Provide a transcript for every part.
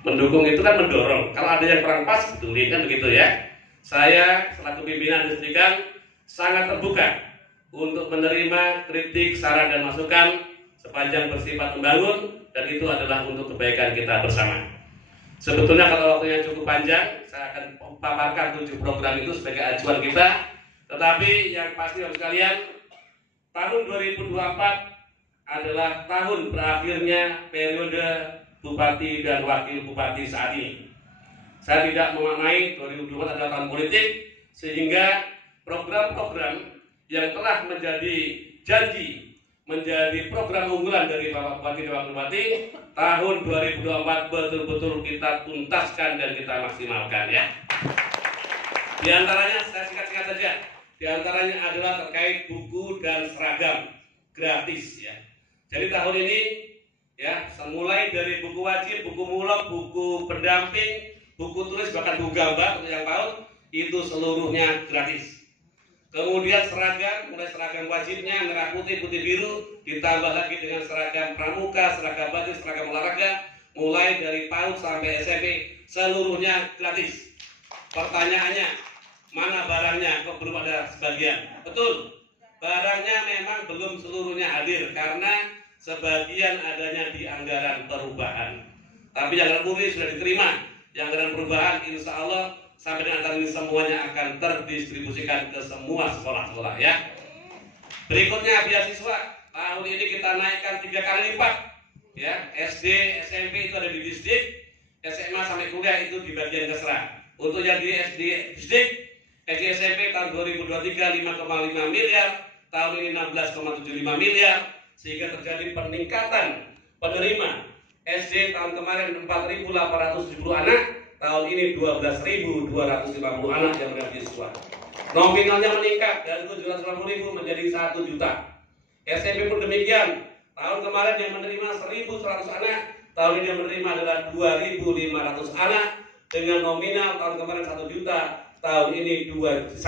Mendukung itu kan mendorong. Kalau ada yang kurang pas, betulin kan begitu ya. Saya selaku pimpinan Distrikan sangat terbuka untuk menerima kritik, saran dan masukan sepanjang bersifat membangun, dan itu adalah untuk kebaikan kita bersama. Sebetulnya kalau waktunya cukup panjang, saya akan paparkan 7 program itu sebagai acuan kita. Tetapi yang pasti harus sekalian, tahun 2024 adalah tahun berakhirnya periode Bupati dan Wakil Bupati saat ini. Saya tidak memaknai 2024 adalah tahun politik, sehingga program-program yang telah menjadi janji, menjadi program unggulan dari Bapak Bupati dan Wakil Bupati, tahun 2024 betul-betul kita tuntaskan dan kita maksimalkan ya. Di antaranya, saya singkat-singkat saja, di antaranya adalah terkait buku dan seragam gratis ya. Jadi tahun ini ya, mulai dari buku wajib, buku mulok, buku pendamping, buku tulis, bahkan buku gambar untuk yang PAUD, itu seluruhnya gratis. Kemudian seragam, mulai seragam wajibnya merah putih, putih biru, ditambah lagi dengan seragam pramuka, seragam baju, seragam olahraga, mulai dari PAUD sampai SMP, seluruhnya gratis. Pertanyaannya, mana barangnya? Kok belum ada sebagian? Betul, barangnya memang belum seluruhnya hadir karena sebagian adanya di anggaran perubahan. Tapi anggaran murni sudah diterima. Yang anggaran perubahan insya Allah sampai dengan tahun ini semuanya akan terdistribusikan ke semua sekolah-sekolah ya. Berikutnya beasiswa. Tahun ini kita naikkan 3 kali lipat ya. SD, SMP itu ada di distrik, SMA sampai kuliah itu di bagian Kesra. Untuk yang di SD distrik, SD SMP tahun 2023 5,5 miliar, tahun ini 16,75 miliar, sehingga terjadi peningkatan penerima. SD tahun kemarin 4.870 anak, tahun ini 12.250 anak yang beasiswa. Nominalnya meningkat dari 750.000 menjadi 1 juta. SMP pun demikian. Tahun kemarin yang menerima 1.100 anak, tahun ini yang menerima adalah 2.500 anak dengan nominal tahun kemarin 1 juta, tahun ini 1.500.000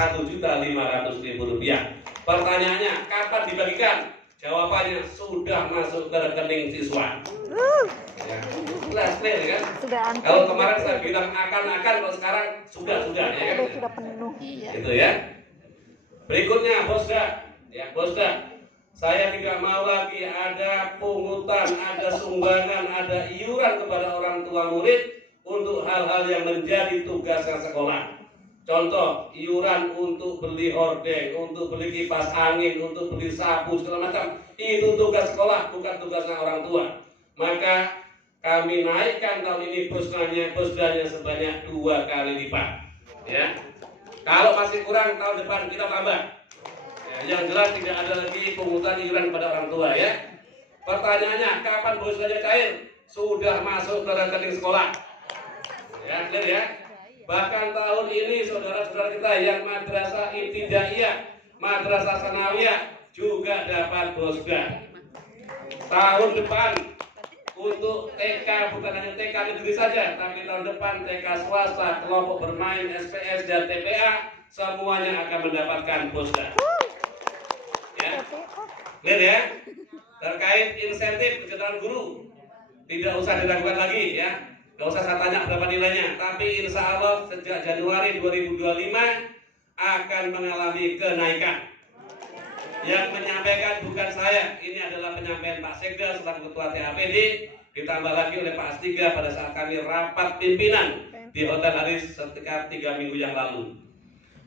rupiah. Pertanyaannya, kapan dibagikan? Jawabannya sudah masuk ke rekening siswa. Ya, jelas clear kan? Sudah antri. Kalau kemarin saya bilang akan, kalau sekarang sudah ya kan? Sudah penuh. Iya. Itu ya. Berikutnya Bosda, ya Bosda. Saya tidak mau lagi ada pungutan, ada sumbangan, ada iuran kepada orang tua murid untuk hal-hal yang menjadi tugasnya sekolah. Contoh, iuran untuk beli hordeng, untuk beli kipas angin, untuk beli sapu, segala macam. Itu tugas sekolah, bukan tugasnya orang tua. Maka kami naikkan tahun ini bosdanya sebanyak 2 kali lipat. Ya. Kalau masih kurang, tahun depan kita tambah. Ya, yang jelas tidak ada lagi pungutan iuran kepada orang tua ya. Pertanyaannya, kapan bosdanya cair? Sudah masuk ke rekening sekolah. Ya, clear ya? Bahkan tahun ini saudara-saudara kita yang madrasah ibtidaiyah, madrasah sanawiyah juga dapat bosda. Tahun depan untuk TK, bukan hanya TK negeri saja, tapi tahun depan TK swasta, kelompok bermain, SPS dan TPA semuanya akan mendapatkan bosda. Ya, clear ya? Terkait insentif kesejahteraan guru tidak usah diragukan lagi ya. Gak usah saya tanya berapa nilainya, tapi insya Allah sejak Januari 2025 akan mengalami kenaikan. Yang menyampaikan bukan saya, ini adalah penyampaian Pak Sekda selaku Ketua TAPD, ditambah lagi oleh Pak Astiga pada saat kami rapat pimpinan di Hotel Aris sekitar 3 minggu yang lalu.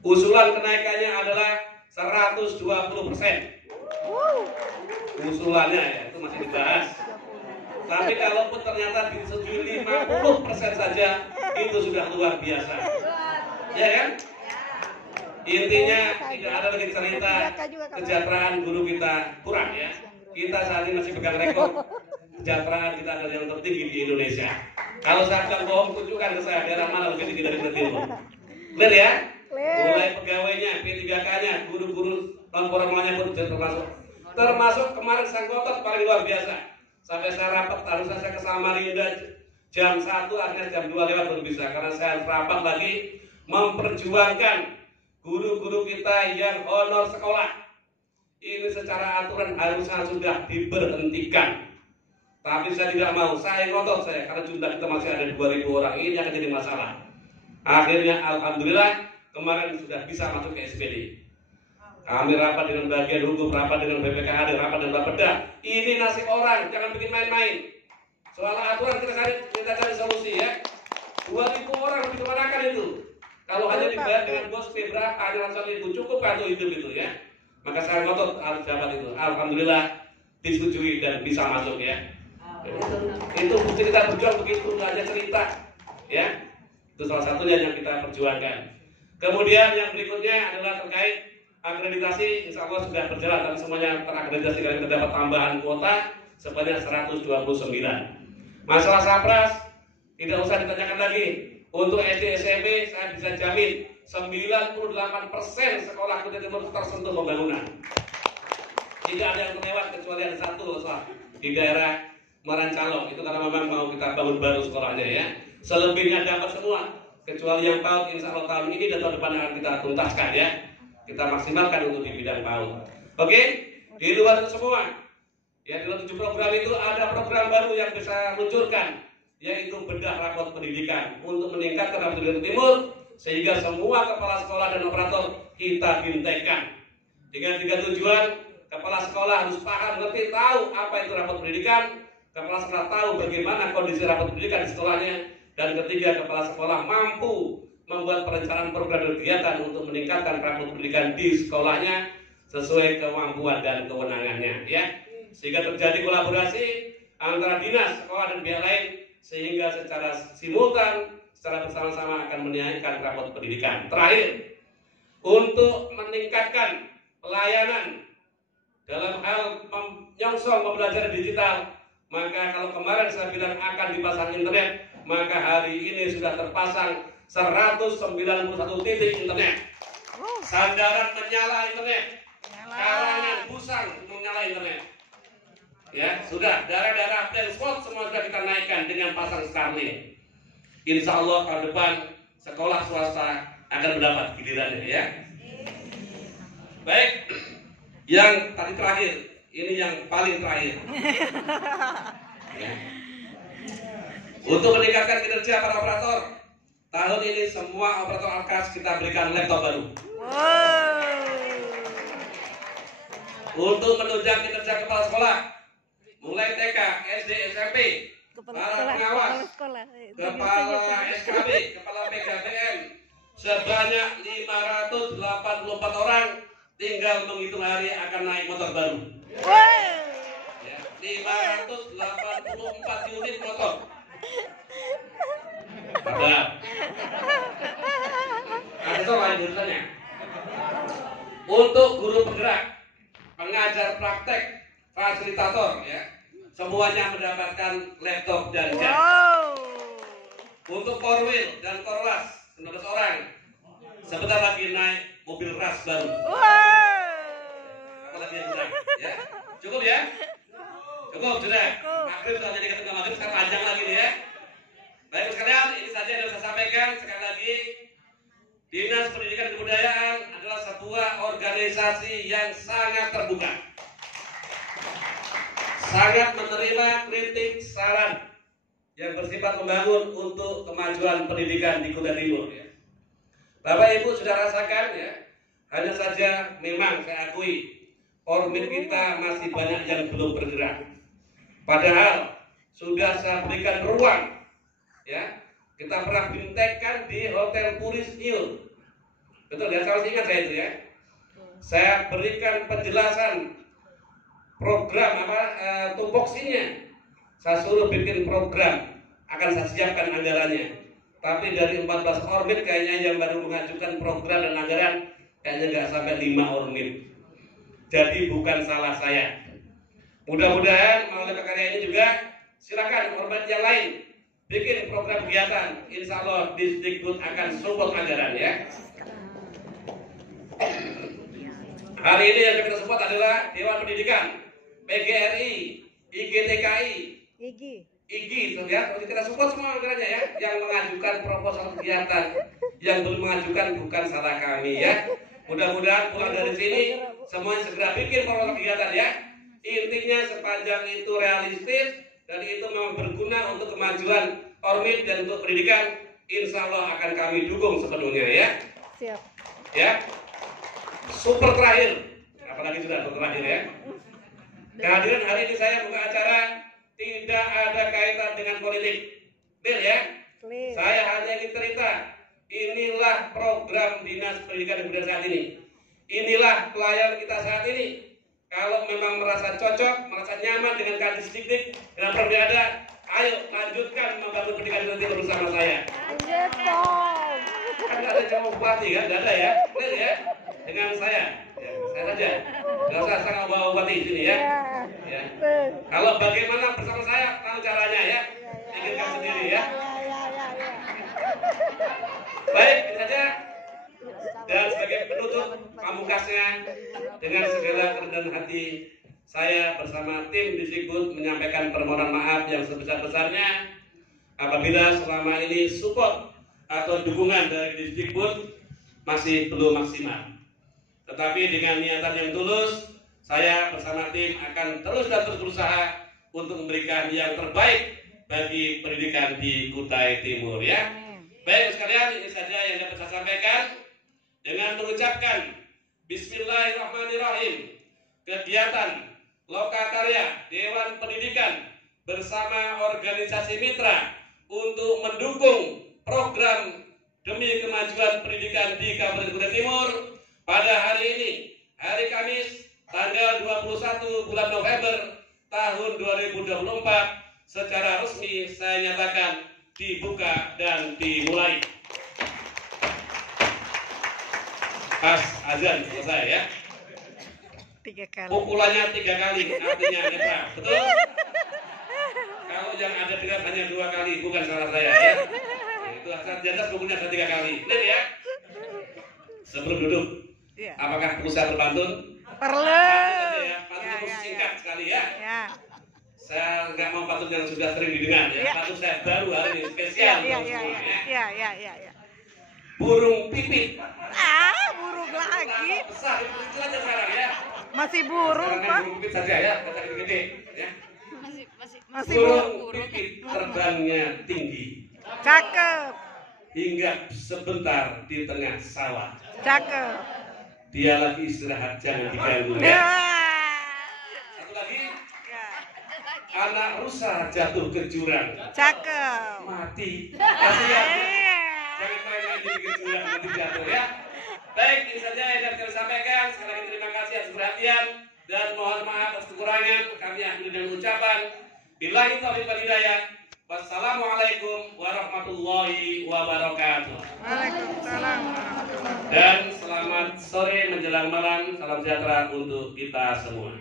Usulan kenaikannya adalah 120%. Usulannya ya, itu masih dibahas. Tapi kalaupun ternyata disetujui 50% saja, itu sudah luar biasa. Ya kan? Intinya tidak ada lagi cerita kesejahteraan guru kita kurang ya. Kita saat ini masih pegang rekor kesejahteraan kita adalah yang tertinggi di Indonesia. Kalau saya bilang bohong, tunjukkan ke saya daerah mana lebih tinggi dari Timur. Clear ya? Mulai pegawainya, P3K-nya, guru-guru non-formalnya pun termasuk kemarin sang kotor paling luar biasa. Sampai saya rapat, harusnya saya ke Samarinda jam 1, akhirnya jam 2 lewat belum bisa. Karena saya rapat lagi memperjuangkan guru-guru kita yang honor sekolah. Ini secara aturan harusnya sudah diberhentikan. Tapi saya tidak mau, saya ngotot saya, karena jumlah kita masih ada 2.000 orang, ini akan jadi masalah. Akhirnya alhamdulillah kemarin sudah bisa masuk ke SPD. Kami rapat dengan bagian hukum, rapat dengan BPKAD, rapat dengan Bapeda. Ini nasib orang, jangan bikin main-main. Soal aturan kita cari solusi ya. 2.000 orang lebih kemanakan itu? Kalau hanya dibayar dengan bos berapa, hanya langsung itu cukup atau hidup itu ya? Maka saya ngotot harus dapat itu. Alhamdulillah disetujui dan bisa masuk ya. Itu cerita berjuang begitu, nggak hanya cerita ya. Itu salah satunya yang kita perjuangkan. Kemudian yang berikutnya adalah terkait akreditasi. Insya Allah sudah berjalan, tapi semuanya terakreditasi dan kita dapat tambahan kuota sebanyak 129. Masalah Sapras tidak usah ditanyakan lagi. Untuk SD SMP saya bisa jamin 98% sekolah Kutai Timur tersentuh pembangunan. Tidak ada yang terlewat kecuali ada satu di daerah Marancalong, itu karena memang mau kita bangun baru sekolahnya ya. Selebihnya dapat semua, kecuali yang PAUD insya Allah tahun ini dan tahun depan akan kita tuntaskan ya. Kita maksimalkan untuk di bidang PAUD. Oke, di luar itu semua, ya di luar 7 program itu ada program baru yang bisa luncurkan, yaitu bedah rapot pendidikan untuk meningkatkan rapot pendidikan timur, sehingga semua kepala sekolah dan operator kita bintekan dengan 3 tujuan. Kepala sekolah harus paham, ngerti, tahu apa itu rapot pendidikan. Kepala sekolah tahu bagaimana kondisi rapot pendidikan di sekolahnya. Dan ketiga, kepala sekolah mampu membuat perencanaan program dan kegiatan untuk meningkatkan rapot pendidikan di sekolahnya sesuai kemampuan dan kewenangannya ya. Sehingga terjadi kolaborasi antara dinas, sekolah dan pihak lain, sehingga secara simultan, secara bersama-sama akan menaikkan rapot pendidikan. Terakhir, untuk meningkatkan pelayanan dalam hal menyongsong pembelajaran digital, maka kalau kemarin saya bilang akan dipasang internet, maka hari ini sudah terpasang 191 titik internet. Sandaran menyala internet, karangan busang menyala internet. Ya, sudah daerah-daerah dan spot semua sudah kita naikkan dengan pasang Starlink. Insya Allah tahun depan sekolah swasta akan mendapat gilirannya ya. Baik, yang tadi terakhir, ini yang paling terakhir. Ya. Untuk meningkatkan kinerja para operator, tahun ini semua operator Alkas kita berikan laptop baru. Untuk menunjang kinerja kepala sekolah, mulai TK, SD, SMP, para pengawas, kepala SKB, kepala PKBM, sebanyak 584 orang, tinggal menghitung hari akan naik motor baru. Ya, 584 unit motor. Ada lain jurusannya. Untuk guru penggerak, pengajar praktek, fasilitator, ya, semuanya mendapatkan laptop dan jam. Untuk korwil dan korwas 19 orang, sebentar lagi naik mobil ras baru. Apa lagi yang kurang? Ya, cukup ya? Cukup sudah. Maghrib sudah jadi ketengah maghrib, sekarang panjang lagi nih ya. Baik sekalian, ini saja yang saya sampaikan. Sekali lagi, Dinas Pendidikan dan Kebudayaan adalah sebuah organisasi yang sangat terbuka, sangat menerima kritik saran yang bersifat membangun untuk kemajuan pendidikan di Kutai Timur. Ya. Bapak Ibu sudah rasakan ya, hanya saja memang saya akui Ormin kita masih banyak yang belum bergerak. Padahal sudah saya berikan ruang, ya, kita pernah bintekkan di Hotel Puris New. Betul ya, saya masih ingat saya itu ya. Saya berikan penjelasan program tupoksinya. Saya suruh bikin program, akan saya siapkan anggarannya. Tapi dari 14 ormit kayaknya yang baru mengajukan program dan anggaran kayaknya nggak sampai 5 ormit. Jadi bukan salah saya. Mudah-mudahan melalui karya ini juga silakan ormit yang lain bikin program kegiatan. Insya Allah Disdikbud akan support anggaran ya. Hari ini yang kita support adalah Dewan Pendidikan, PGRI, IGTKI, IGI, ya, kita support semua anggarannya ya. Yang mengajukan proposal kegiatan, yang belum mengajukan bukan salah kami ya. Mudah-mudahan pulang dari sini semuanya segera bikin proposal kegiatan ya. Intinya sepanjang itu realistis, dan itu memang berguna untuk kemajuan Ormit dan untuk pendidikan, insya Allah akan kami dukung sepenuhnya ya. Siap. Ya. Super terakhir, apalagi sudah super terakhir ya. Kehadiran hari ini saya buka acara tidak ada kaitan dengan politik, clear ya. Saya hanya ingin cerita, inilah program Dinas Pendidikan dan Kebudayaan saat ini. Inilah pelayan kita saat ini. Kalau memang merasa cocok, merasa nyaman dengan Kadisdikdik, dengan program ada, ayo lanjutkan membangun pendidikan nanti bersama saya. Kan ada calon bupati kan, tidak ada ya, clear ya. Dengan saya saja. Nggak usah sama bawa bupati di sini ya. Ya. Kalau bagaimana bersama saya, tahu caranya ya. Pikirkan sendiri ya. Baik, itu saja. Dan sebagai penutup pamungkasnya, dengan segala kerendahan hati, saya bersama tim Disdikbud menyampaikan permohonan maaf yang sebesar-besarnya apabila selama ini support atau dukungan dari Disdikbud masih belum maksimal. Tetapi dengan niatan yang tulus, saya bersama tim akan terus dan terus berusaha untuk memberikan yang terbaik bagi pendidikan di Kutai Timur ya. Baik sekalian, ini saja yang dapat saya sampaikan. Dengan mengucapkan Bismillahirrahmanirrahim, kegiatan Lokakarya Dewan Pendidikan bersama organisasi mitra untuk mendukung program demi kemajuan pendidikan di Kabupaten Kutai Timur pada hari ini, hari Kamis, tanggal 21 bulan November tahun 2024, secara resmi saya nyatakan dibuka dan dimulai. Pas azan selesai ya. 3 kali. Pukulannya 3 kali, artinya netral. Betul? Kalau yang ada dengar hanya 2 kali, bukan salah saya ya. Itu asal di atas pukulnya 3 kali. Betul ya? Sebelum duduk, apakah perlu saya berpantun? Perlu. Ya, pantun singkat sekali ya. Ya. Saya nggak mau pantun yang sudah sering didengar ya. Pantun saya baru hari ini spesial untuk semua ya. Ya. Burung pipit. Burung lagi. Besar itu aja sekarang ya. Masih burung, Pak. Burung pipit saja ya, kata gede ya. Masih Burung pipit terbangnya tinggi. Cakep. Hinggap sebentar di tengah sawah. Cakep. Dia lagi istirahat, jangan diganggu ya. Satu lagi. Anak rusa jatuh ke jurang. Cakep. Mati. Kasihan. Jangan main-main di jurang, nanti jatuh ya. Baik, ini saja yang dapat kami sampaikan. Sekali lagi terima kasih atas perhatian dan mohon maaf atas kekurangan. Kami akhiri dengan ucapan billahi taufiq wal hidayah. Wassalamualaikum warahmatullahi wabarakatuh. Waalaikumsalam. Dan selamat sore menjelang malam. Salam sejahtera untuk kita semua.